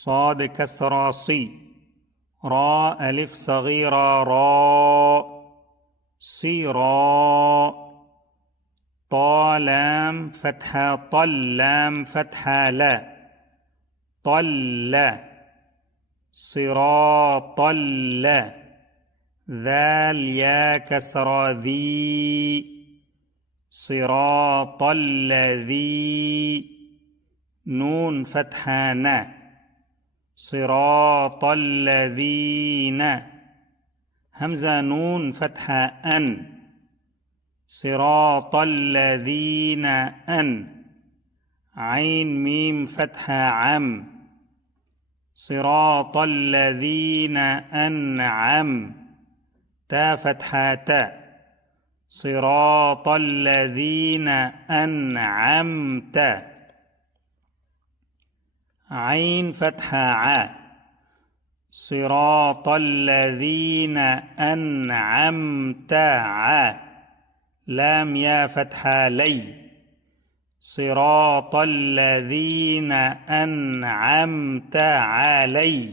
صاد كسرى صي، را ألف صغيرة را، صيرا. طا لام فتحة طل لام فتحة لا، طل. صراط لا. ذال يا كسرى ذي، صراط الذي. نون فتحة نا، صراط الذين. همزة نون فتحة أن، صراط الذين أن. عين ميم فتحة عم، صراط الذين أنعم. تا فتحة تا، صراط الذين أنعمت. عين فتحة ع، صراط الذين أنعمت ع. لام يا فتحة لي، صراط الذين أنعمت علي.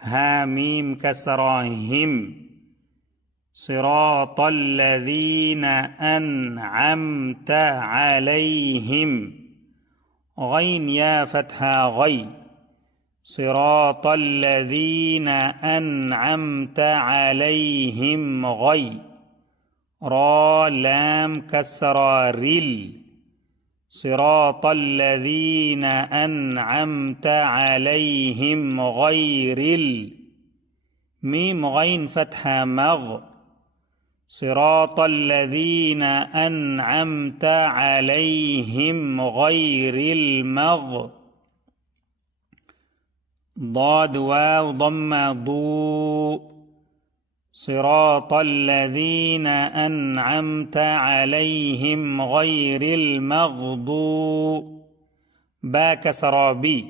ها ميم كسرى هم، صراط الذين أنعمت عليهم. غين يا فتحة غي، صراط الذين أنعمت عليهم غي. را لام كسرى رل، صراط الذين أنعمت عليهم غير ميم غين فتحة مغ، صراط الذين أنعمت عليهم غير المغ. ضاد واو ضم ضو، صراط الذين أنعمت عليهم غير المغضوب. با كسرى بي،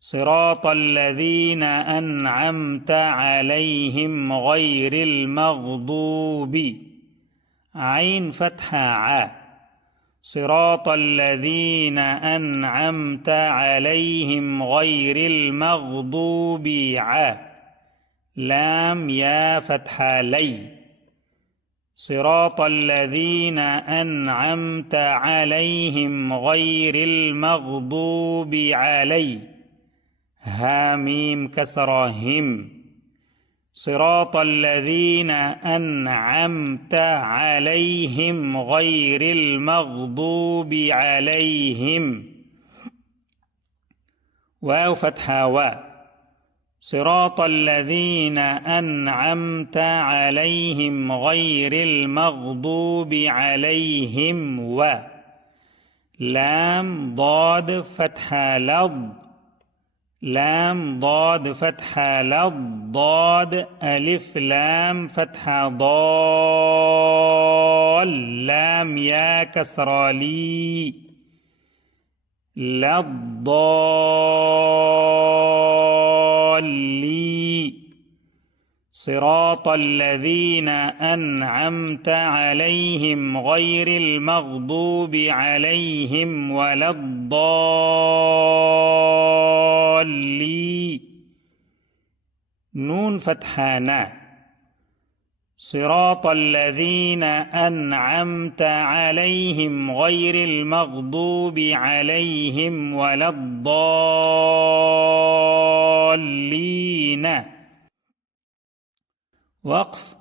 صراط الذين أنعمت عليهم غير المغضوب. عين فتحة ع، صراط الذين أنعمت عليهم غير المغضوب ع. لام يا فتحة لي، صراط الذين أنعمت عليهم غير المغضوب علي. ها ميم كسرى هم، صراط الذين أنعمت عليهم غير المغضوب عليهم. واو فتحة و، صراط الذين أنعمت عليهم غير المغضوب عليهم و. لام ضاد فتحة لض، لام ضاد فتحة لض ضاد. ألف لام فتحة ضال، لام يا كسرى لي، للضالي. صراط الذين أنعمت عليهم غير المغضوب عليهم ولا الضالين. نون فتحانا، صراط الذين أنعمت عليهم غير المغضوب عليهم ولا الضالين. وقف.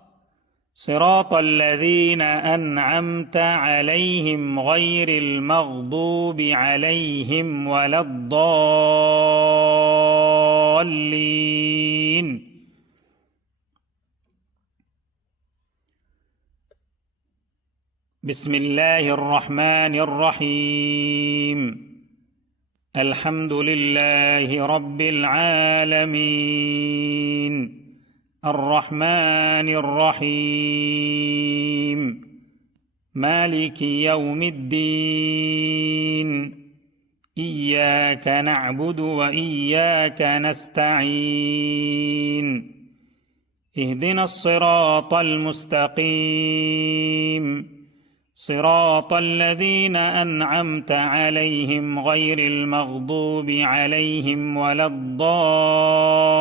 صراط الذين أنعمت عليهم غير المغضوب عليهم ولا الضالين. بسم الله الرحمن الرحيم. الحمد لله رب العالمين، الرحمن الرحيم، مالك يوم الدين. إياك نعبد وإياك نستعين. اهدنا الصراط المستقيم، صراط الذين أنعمت عليهم غير المغضوب عليهم ولا الضالين